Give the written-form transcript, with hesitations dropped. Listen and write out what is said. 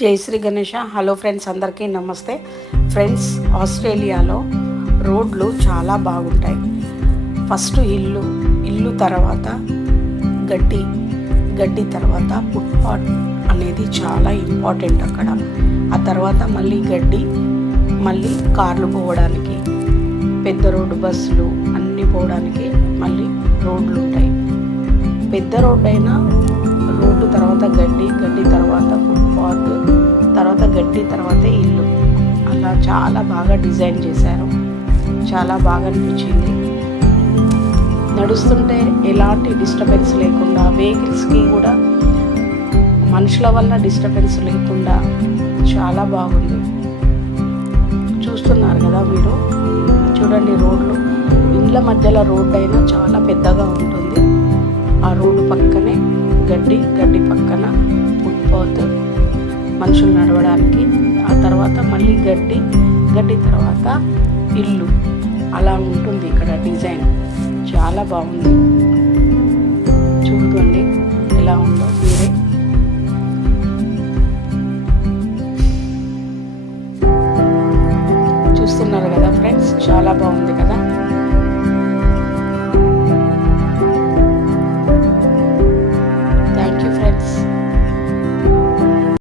జై Shri Ganesha. Hello friends, అందరికీ నమస్తే. ఫ్రెండ్స్, ఆస్ట్రేలియాలో రోడ్లు చాలా బాగుంటాయి. ఫస్ట్ ఇల్లు తర్వాత గడ్డి తర్వాత ఫుట్పాత్ అనేది చాలా ఇంపార్టెంట్ అక్కడ. ఆ తర్వాత మళ్ళీ గడ్డి, మళ్ళీ కార్లు పోవడానికి, పెద్ద రోడ్డు, బస్సులు అన్నీ పోవడానికి మళ్ళీ రోడ్లు ఉంటాయి. పెద్ద రోడ్డు అయినా రోడ్డు తర్వాత గడ్డి తర్వాత ఫుట్పాత్, తర్వాత గడ్డి తర్వాత ఇల్లు, అలా చాలా బాగా డిజైన్ చేశారు. చాలా బాగా అనిపించింది. నడుస్తుంటే ఎలాంటి డిస్టర్బెన్స్ లేకుండా, వెహికల్స్కి కూడా మనుషుల వల్ల డిస్టర్బెన్స్ లేకుండా చాలా బాగుంది. చూస్తున్నారు కదా మీరు, చూడండి రోడ్లు. ఇండ్ల మధ్యలో రోడ్డు అయినా చాలా పెద్దగా ఉంటుంది. ఆ రోడ్డు పక్కనే గడ్డి పక్కన ఫుట్పాత్, మనుషులు నడవడానికి. ఆ తర్వాత మళ్ళీ గడ్డి తర్వాత ఇల్లు, అలా ఉంటుంది ఇక్కడ డిజైన్. చాలా బాగుంది. చూడండి ఎలా ఉందో మీరే. చూస్తున్నారు కదా ఫ్రెండ్స్, చాలా బాగుంది కదా.